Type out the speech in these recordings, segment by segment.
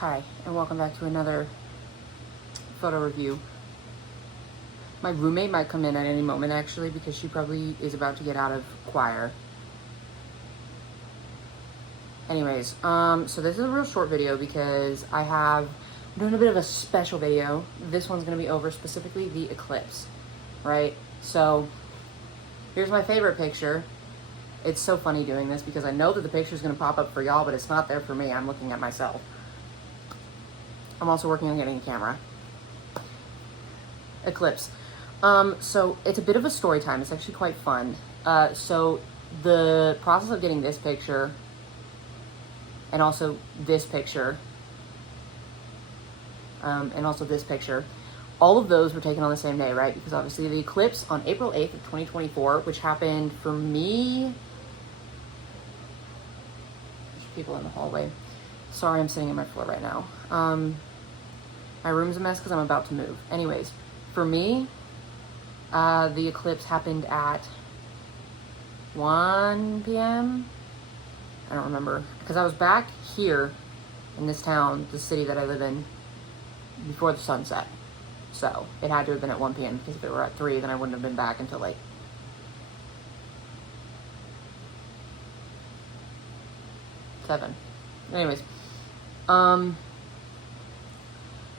Hi, and welcome back to another photo review. My roommate might come in at any moment, actually, because she probably is about to get out of choir. Anyways, so this is a real short video because I'm doing a bit of a special video. This one's going to be over specifically the eclipse, right? So here's my favorite picture. It's so funny doing this because I know that the picture is going to pop up for y'all, but it's not there for me. I'm looking at myself. I'm also working on getting a camera. Eclipse. So it's a bit of a story time. It's actually quite fun. So the process of getting this picture and also this picture and also this picture, all of those were taken on the same day, right? Because obviously the eclipse on April 8th of 2024, which happened for me. There's people in the hallway. Sorry, I'm sitting on my floor right now. My room's a mess because I'm about to move. Anyways, for me, the eclipse happened at 1 p.m. I don't remember because I was back here in this town, the city that I live in, before the sunset. So it had to have been at 1 p.m. because if it were at 3, then I wouldn't have been back until like 7. Anyways,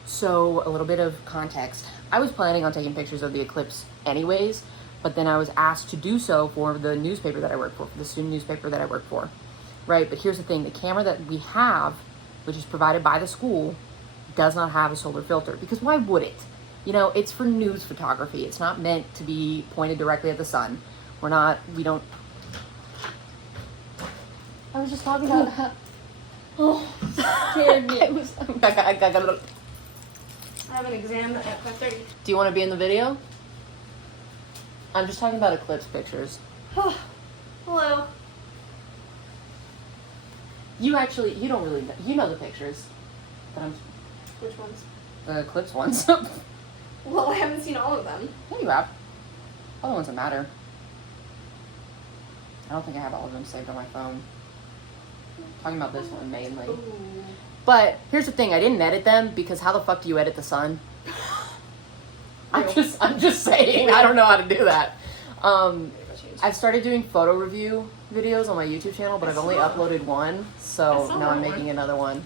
so a little bit of context. I was planning on taking pictures of the eclipse anyways, but then I was asked to do so for the newspaper that I work for the student newspaper that I work for, right? But here's the thing, the camera that we have, which is provided by the school, does not have a solar filter, because why would it? You know, it's for news photography. It's not meant to be pointed directly at the sun. We don't. I was just talking about how, Scared me. I have an exam at 5:30. Do you want to be in the video? I'm just talking about eclipse pictures. Hello. You don't really know. You know the pictures. Which ones? The eclipse ones. Well, I haven't seen all of them. Yeah, you have. All the ones that matter. I don't think I have all of them saved on my phone. Talking about this one mainly. Ooh. But here's the thing, I didn't edit them because how the fuck do you edit the sun? I'm just saying, I don't know how to do that. I've started doing photo review videos on my YouTube channel, but I've only uploaded one, so now I'm making another one.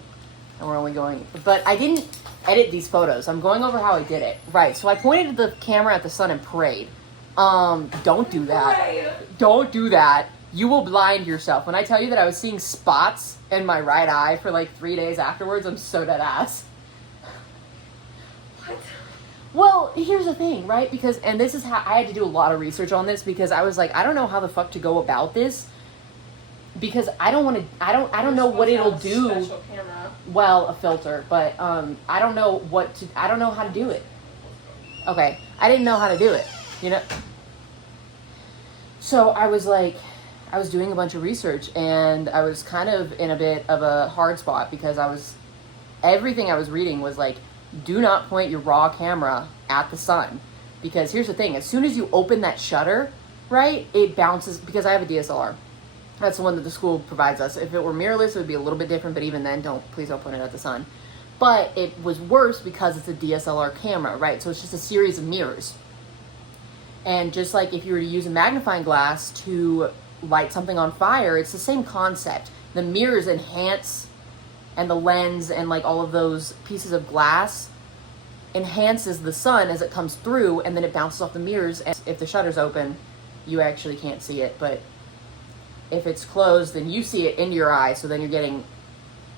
And we're only going, but I didn't edit these photos. I'm going over how I did it. Right, so I pointed the camera at the sun and prayed. Don't do that. Don't do that. You will blind yourself. When I tell you that I was seeing spots in my right eye for like 3 days afterwards, I'm so dead ass. What? Well, here's the thing, right? Because, and this is how I had to do a lot of research on this because I was like, I don't know how the fuck to go about this because I don't want to, I don't know what it'll do. Special camera. Well, a filter, but I don't know I don't know how to do it. Okay, I didn't know how to do it, you know? So I was doing a bunch of research and I was kind of in a bit of a hard spot because everything I was reading was like, do not point your raw camera at the sun. Because here's the thing, as soon as you open that shutter, right, it bounces, because I have a DSLR. That's the one that the school provides us. If it were mirrorless, it would be a little bit different, but even then, please don't point it at the sun. But it was worse because it's a DSLR camera, right? So it's just a series of mirrors. And just like if you were to use a magnifying glass to light something on fire, it's the same concept. The mirrors enhance, and the lens and like all of those pieces of glass enhances the sun as it comes through, and then it bounces off the mirrors. And if the shutter's open, you actually can't see it, but if it's closed, then you see it into your eye, so then you're getting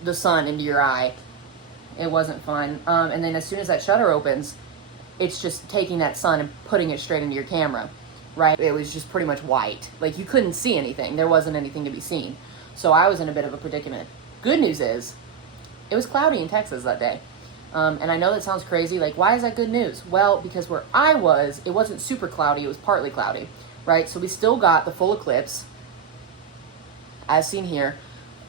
the sun into your eye. It wasn't fun. And then as soon as that shutter opens, it's just taking that sun and putting it straight into your camera, right? It was just pretty much white. Like, you couldn't see anything. There wasn't anything to be seen. So I was in a bit of a predicament. Good news is, it was cloudy in Texas that day. And I know that sounds crazy. Like, why is that good news? Well, because where I was, it wasn't super cloudy. It was partly cloudy, right? So we still got the full eclipse, as seen here.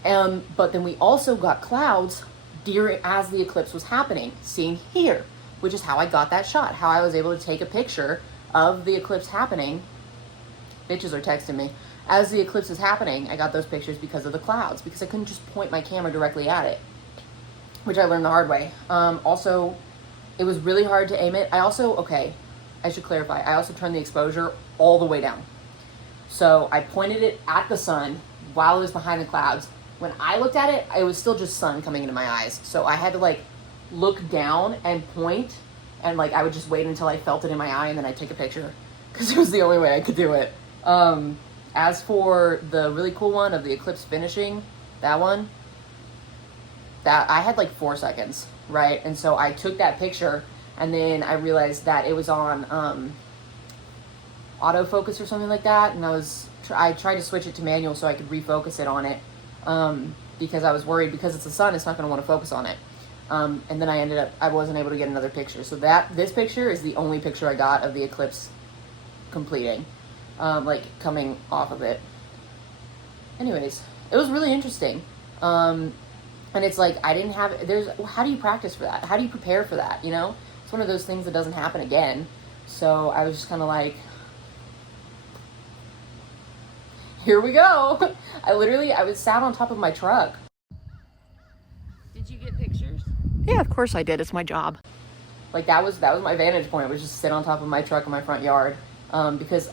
But then we also got clouds as the eclipse was happening, seen here, which is how I got that shot, how I was able to take a picture of the eclipse happening. Bitches are texting me. As the eclipse is happening, I got those pictures because of the clouds, because I couldn't just point my camera directly at it. which I learned the hard way. Also, it was really hard to aim it. I should clarify. I also turned the exposure all the way down. So I pointed it at the sun while it was behind the clouds. When I looked at it, it was still just sun coming into my eyes. So I had to like look down and point, and like I would just wait until I felt it in my eye, and then I'd take a picture because it was the only way I could do it. As for the really cool one of the Eclipse finishing, that one, that I had like 4 seconds, right? And so I took that picture, and then I realized that it was on autofocus or something like that, and I tried to switch it to manual so I could refocus it on it, because I was worried because it's the sun, it's not going to want to focus on it. And then I wasn't able to get another picture. So this picture is the only picture I got of the eclipse completing, like coming off of it. Anyways, it was really interesting. And it's like, how do you practice for that? How do you prepare for that? You know, it's one of those things that doesn't happen again. So I was just kind of like, here we go. I was sat on top of my truck. Did you get pictures? Yeah, of course I did. It's my job. Like that was my vantage point. Was just sit on top of my truck in my front yard, because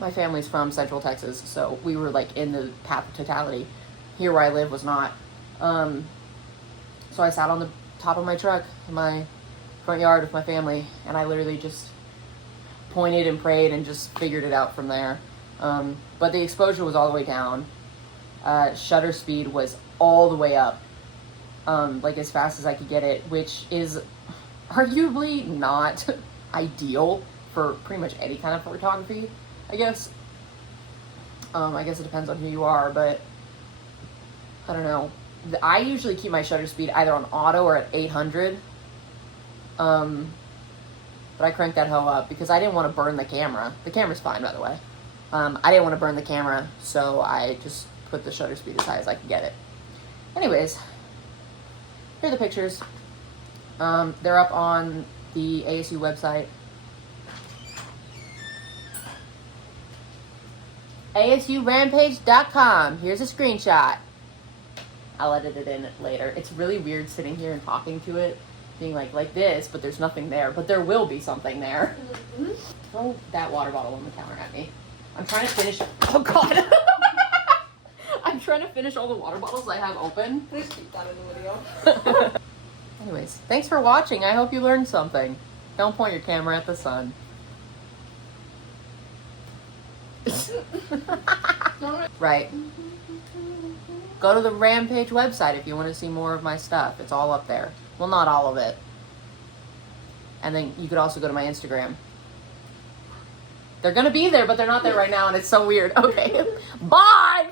my family's from Central Texas, so we were like in the path of totality. Here where I live was not. So I sat on the top of my truck in my front yard with my family, and I literally just pointed and prayed and just figured it out from there. But the exposure was all the way down. Shutter speed was all the way up, like as fast as I could get it, which is arguably not ideal for pretty much any kind of photography, I guess. I guess it depends on who you are, but I don't know. I usually keep my shutter speed either on auto or at 800. But I cranked that hoe up because I didn't want to burn the camera. The camera's fine, by the way. I didn't want to burn the camera, so I just put the shutter speed as high as I could get it. Anyways, here are the pictures. They're up on the ASU website. ASUrampage.com. Here's a screenshot. I'll edit it in later. It's really weird sitting here and talking to it, being like this, but there's nothing there. But there will be something there. Mm-hmm. Throw that water bottle on the counter at me. I'm trying to finish. Oh God! I'm trying to finish all the water bottles I have open. Please keep that in the video. Anyways, thanks for watching. I hope you learned something. Don't point your camera at the sun. Right. Go to the Rampage website if you want to see more of my stuff. It's all up there. Well, not all of it. And then you could also go to my Instagram. They're going to be there, but they're not there right now, and it's so weird. Okay. Bye!